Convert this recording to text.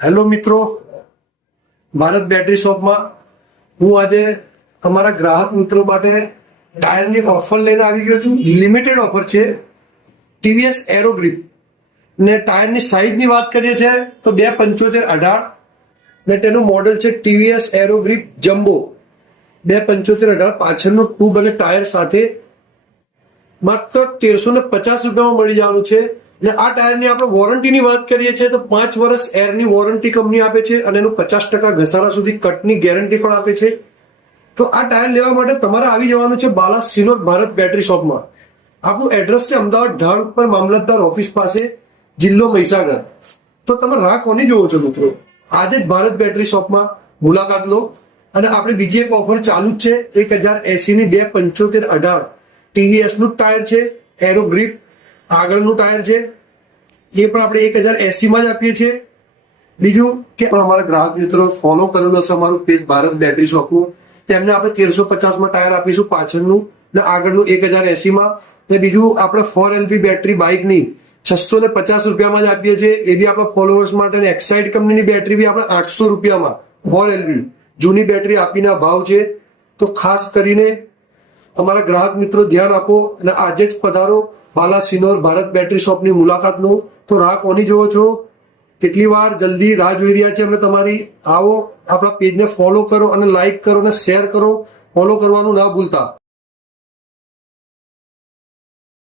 Hello મિત્રો, Bharat battery શોપમાં હું આજે અમારા ગ્રાહક મિત્રો માટે ટાયરની ઓફર લઈને આવી ગયો છું. લિમિટેડ ઓફર છે. ટીવીએસ એરો ગ્રીપ ને ટાયરની સાઇઝની વાત કરીએ છીએ તો 275/18 ને તેનું મોડેલ છે ટીવીએસ એરો ગ્રીપ જમ્બો 275/18. પાછળનું ટ્યુબ અને ટાયર સાથે માત્ર 1350 રૂપિયામાં મળી જવાનું છે. ને આ ટાયરની આપણે વોરંટીની વાત કરીએ છીએ તો 5 વર્ષ એરની વોરંટી કંપની આપે છે અને એનું 50% ઘસારા સુધી કટની ગેરંટી પણ આપે છે. તો આ ટાયર લેવા માટે તમારે આવી જવાનું છે બાલા સિનોર ભારત બેટરી શોપમાં. આપણું એડ્રેસ છે અમદાવાદ ઢાળ ઉપર મામલતદાર ઓફિસ પાસે, જિલ્લો મહીસાગર. તો તમે રાહ કોની જોવો છો મિત્રો? આજે જ ભારત બેટરી શોપમાં મુલાકાત લો. અને આપણે બીજી એક ઓફર ચાલુ જ છે 1080 ની 275/18 ટીવીએસ નું ટાયર છે એરો ગ્રીપ આગળનું ટાયર છે, એ પણ આપણે 1080 માં જ આપીએ છીએ. બીજું કે અમારા ગ્રાહક મિત્રો ફોલો કરેલું હશે અમારું પેજ ભારત બેટરી શોપનું, તેમને આપણે 1350 ટાયર આપીશું પાછળનું ને આગળનું 1080 માં. ને બીજું આપણે 4LV બેટરી બાઇકની 650 રૂપિયામાં જ આપીએ છીએ, એ બી આપણા ફોલોઅર્સ માટે. એક્સાઇડ કંપનીની બેટરી બી આપણે 800 રૂપિયામાં 4LV જૂની બેટરી આપીને ભાવ છે. તો ખાસ કરીને અમારા ગ્રાહક મિત્રો ધ્યાન આપો અને આજે જ પધારો બાલા સિનોર ભારત બેટરી શોપની મુલાકાત લો. તો રાહ કોની જોવો છો? કેટલી વાર જલ્દી રાહ જોઈ રહ્યા છે અમે તમારી. આવો, આપણા પેજને ફોલો કરો અને લાઈક કરો અને શેર કરો. ફોલો કરવાનું ના ભૂલતા.